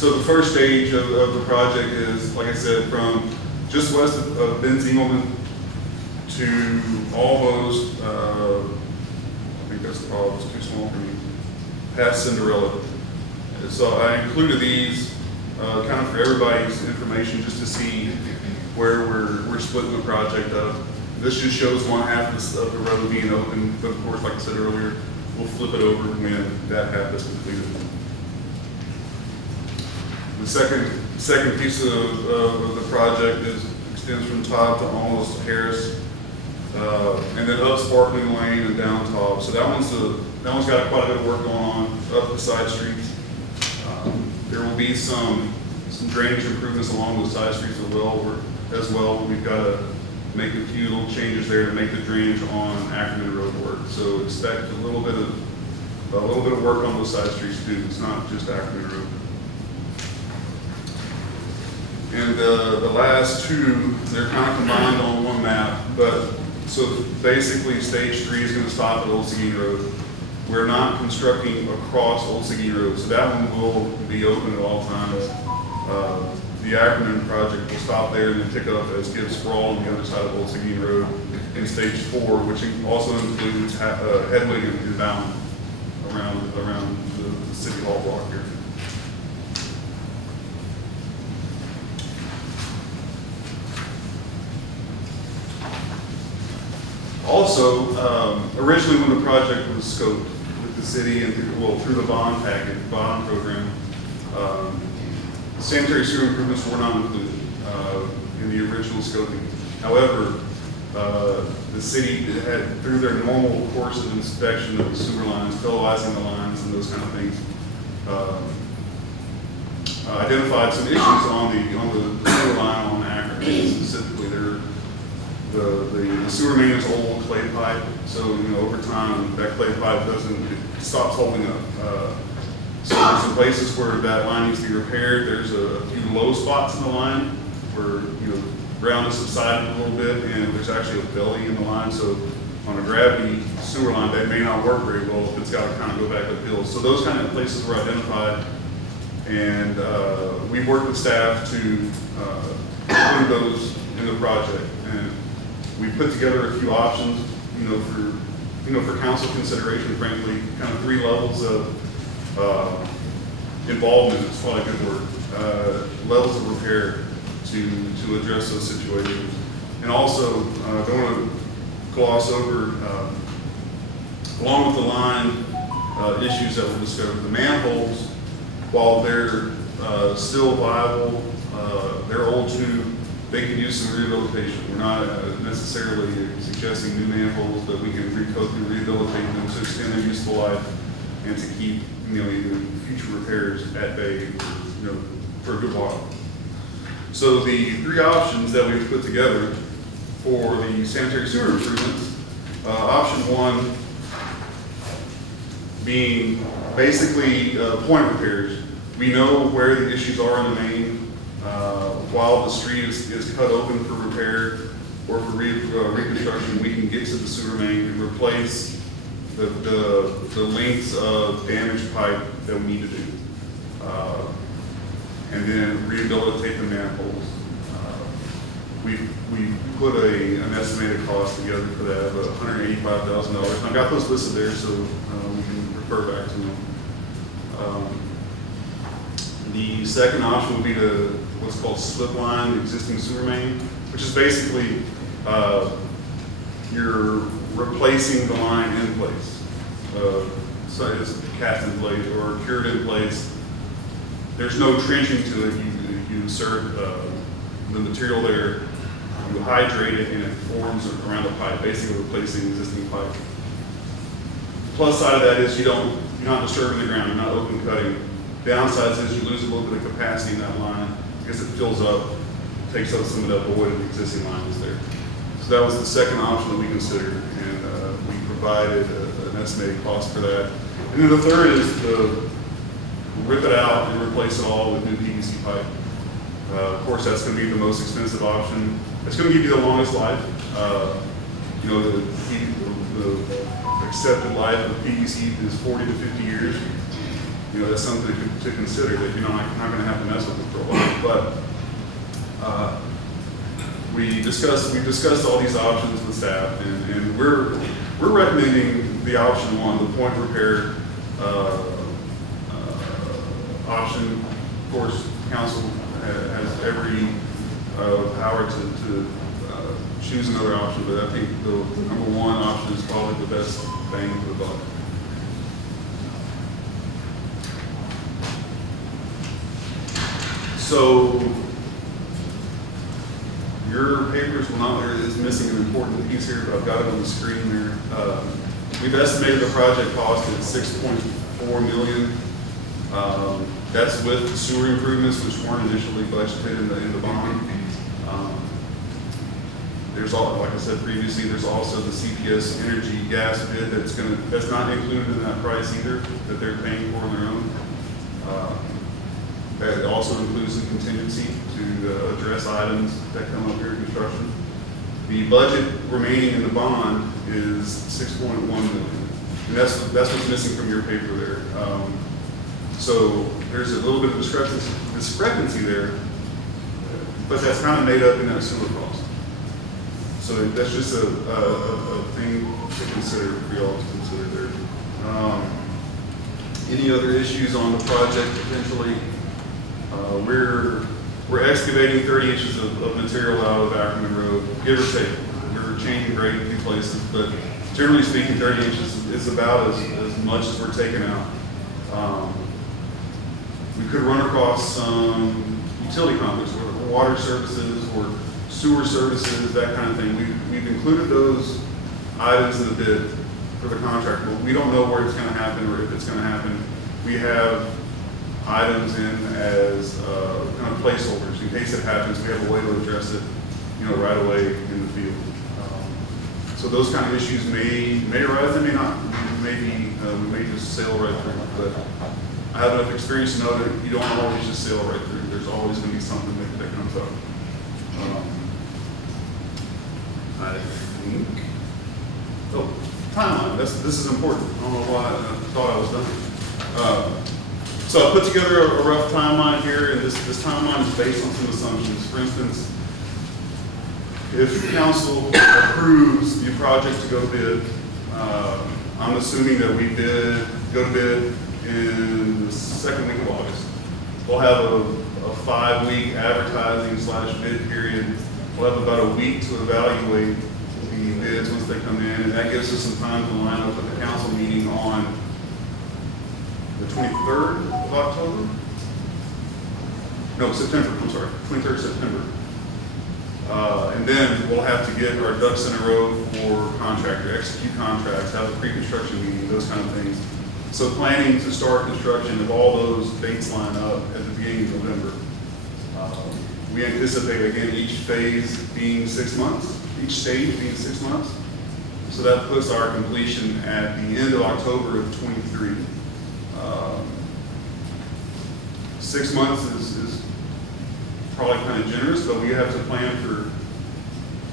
So the first stage of the project is, like I said, from just west of Ben Zingelman to almost, I think that's the problem, it's too small for me, past Cinderella. So I included these kind of for everybody's information, just to see where we're splitting the project up. This just shows one half of the road being open, but of course, like I said earlier, we'll flip it over when that half is completed. The second piece of the project extends from Todd to almost Harris, and then up Sparkling Lane and down Todd. So that one's got quite a bit of work going on up the side streets. There will be some drainage improvements along those side streets as well. We've got to make a few little changes there to make the drainage on Ackerman Road work. So expect a little bit of work on those side streets too. It's not just Ackerman Road. And the last two, they're kind of combined on one map, but so basically stage 3 is going to stop at Old Seguin Road. We're not constructing across Old Seguin Road, so that one will be open at all times. The Ackerman project will stop there and then pick up as Gibbs Sprawl on the other side of Old Seguin Road in stage 4, which also includes Hedwig and Bound around the City Hall block here. Also, originally when the project was scoped with the city and through the bond program, sanitary sewer improvements were not included in the original scoping. However, the city had, through their normal course of inspection of the sewer lines, televising the lines and those kind of things, identified some issues on the sewer line on Akron. Specifically, the sewer main is old clay pipe, so over time that clay pipe it stops holding up. So there's some places where that line needs to be repaired. There's a few low spots in the line where ground has subsided a little bit, and there's actually a belly in the line. So on a gravity sewer line, that may not work very well if it's got to kind of go back uphill. So those kind of places were identified, and we worked with staff to include those in the project. And we put together a few options, for council consideration. Frankly, kind of 3 levels of involvement is probably a good word. Levels of repair to address those situations, and also don't want to gloss over, along with the line issues that were discovered. The manholes, while they're still viable, they're old tube. They can use some rehabilitation. We're not necessarily suggesting new manholes, but we can recoat and rehabilitate them to extend their useful life and to keep even future repairs at bay for a good while. So the 3 options that we've put together for the sanitary sewer improvements, option 1 being basically point repairs. We know where the issues are in the main. While the street is cut open for repair or for reconstruction, we can get to the sewer main and replace the lengths of damaged pipe that we need to do. And then rehabilitate the manholes. We put an estimated cost together for that of $185,000. I've got those listed there, so we can refer back to them. The second option would be what's called slip line, the existing sewer main, which is basically you're replacing the line in place. So it's cast in place or cured in place. There's no trenching to it. You insert the material there, you hydrate it, and it forms around the pipe, basically replacing existing pipe. The plus side of that is you're not disturbing the ground, you're not open cutting. Downsides is you lose a little bit of capacity in that line because it fills up, takes up some of that void of the existing line that's there. So that was the second option that we considered, and we provided an estimated cost for that. And then the third is to rip it out and replace it all with new PVC pipe. Of course, that's going to be the most expensive option. It's going to give you the longest life. The accepted life of PVC is 40 to 50 years. you know, that's something to consider, that, you know, I'm not gonna have to mess with it for a while, but, we discussed all these options with staff, and we're recommending the option one, the point repair, option. Of course, council has every, power to choose another option, but I think the number one option is probably the best bang for the buck. So, your papers will not, there is missing an important piece here, but I've got it on the screen there. We've estimated the project cost at $6.4 million. That's with sewer improvements, which weren't initially budgeted in the bond. There's all, like I said previously, there's also the CPS Energy gas bid that's not included in that price either, that they're paying for on their own. That also includes a contingency to address items that come up during construction. The budget remaining in the bond is $6.1 million, and that's what's missing from your paper there. So there's a little bit of discrepancy there, but that's kind of made up in that sewer cost. So that's just a thing to consider, for y'all to consider there. Any other issues on the project potentially? We're excavating 30 inches of material out of Ackerman Road, give or take. We're changing grade in a few places, but generally speaking, 30 inches is about as much as we're taking out. We could run across some utility conflicts, or water services, or sewer services, that kind of thing. We've included those items in the bid for the contract, but we don't know where it's going to happen or if it's going to happen. We have items in as kind of placeholders in case it happens. We have a way to address it, you know, right away in the field. So those kind of issues may arise, they may not. We may just sail right through. But I have enough experience to know that you don't always just sail right through. There's always going to be something that comes up. I think. Oh, timeline. This is important. I don't know why I thought I was done. So I put together a rough timeline here, and this timeline is based on some assumptions. For instance, if council approves the project to go bid, I'm assuming that we go to bid in the second week of August. We'll have a 5-week advertising / bid period. We'll have about a week to evaluate the bids once they come in, and that gives us some time to line up with the council meeting on the 23rd of October? No, September, I'm sorry, 23rd September. And then we'll have to get our ducks in a row for contractor, execute contracts, have a pre-construction meeting, those kind of things. So planning to start construction, if all those dates line up at the beginning of November. We anticipate, again, each phase being 6 months, each stage being 6 months. So that puts our completion at the end of October of 23. 6 months is probably kind of generous, but we have to plan for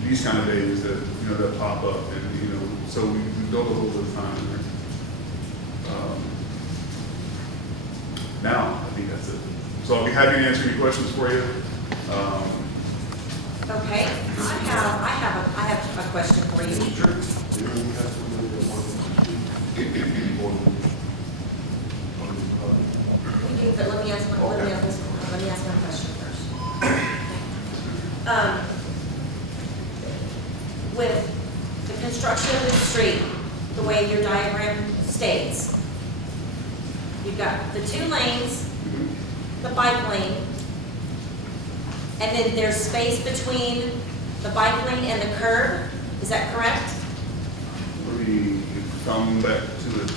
these kind of days that, you know, that pop up, and, you know, so we build a little bit of time in there. Now, I think that's it. So I'll be happy to answer any questions for you. Okay, I have a question for you. Sure. We do, but let me ask my question first. With the construction of the street, the way your diagram states, you've got the 2 lanes, the bike lane, and then there's space between the bike lane and the curb. Is that correct? Let me come back to it.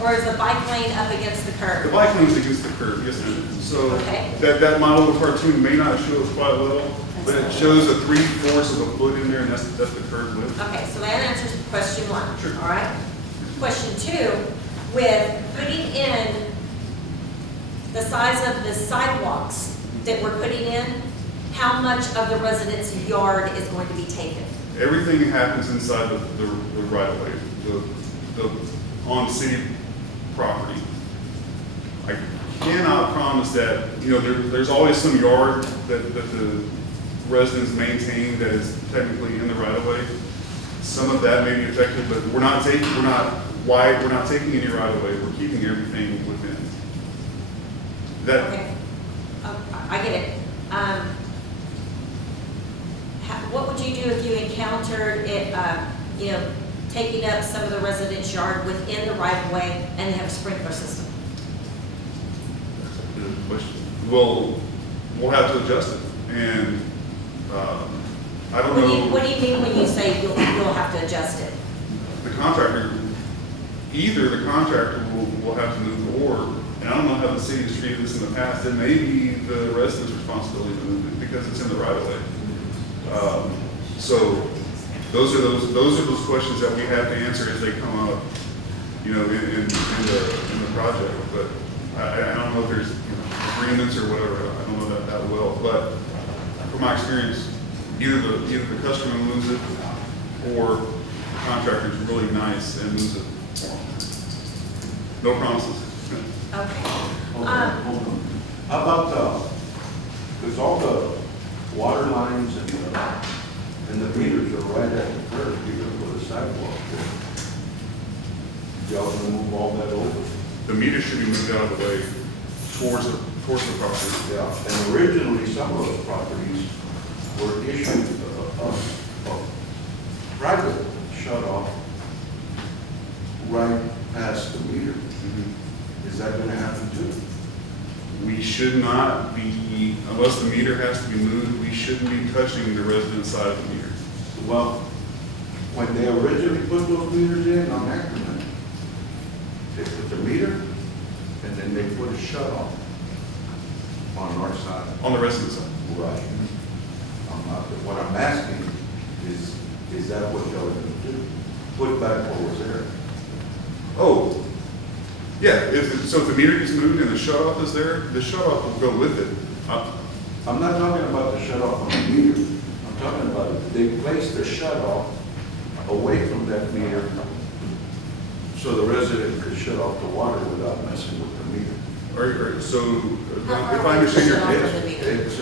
Or is the bike lane up against the The curb? bike lane's against the curb, yes, ma'am. So Okay. that model of cartoon may not show us quite well, but it shows a 3/4 of a foot in there, and that's the curb width. Okay, so that answers question 1. Sure. All right. Question 2, with putting in the size of the sidewalks that we're putting in, how much of the resident's yard is going to be taken? Everything happens inside the right of way, on city property. cannot promise that, you know, there's always some yard that the residents maintain that is technically in the right of way. Some of that may be affected, but we're not taking any right of way, we're keeping everything within. That, Okay, I get it. What would you do if you encountered it, you know, taking up some of the residents' yard within the right of way and they have a sprinkler system? we'll have to adjust it, and, I don't know. What do you mean when you say you'll have to adjust it? The contractor, either the contractor will have to move, or, and I don't know how the city has treated this in the past, it may be the resident's responsibility to move it because it's in the right of way. So those are those questions that we have to answer as they come up, you know, in the project. But I don't know if there's, you know, agreements or whatever. I don't know that well, but from my experience, either the customer moves it, or the contractor's really nice and moves it for them. No promises. Okay. Hold on. How about, because all the water lines and the meters are right at the curb, you're gonna put a sidewalk there. Y'all gonna move all that over? The meter should be moved out of the way towards the property. Yeah. And originally, some of those properties were issued a private shut off right past the meter. Is that gonna happen too? We should not be, unless the meter has to be moved, we shouldn't be touching the resident side of the meter. Well, when they originally put those meters in on Ackerman, they put the meter and then they put a shut off on our side. On the resident side. Right. What I'm asking is that what y'all are gonna do? Put back what was there? Oh, yeah, so if the meter gets moved and the shut off is there, the shut off will go with it. I'm not talking about the shut off on the meter. I'm talking about they placed the shut off away from that meter so the resident could shut off the water without messing with the meter. All right, so How far if away I is the understand your shut off pitch, from the meter? It's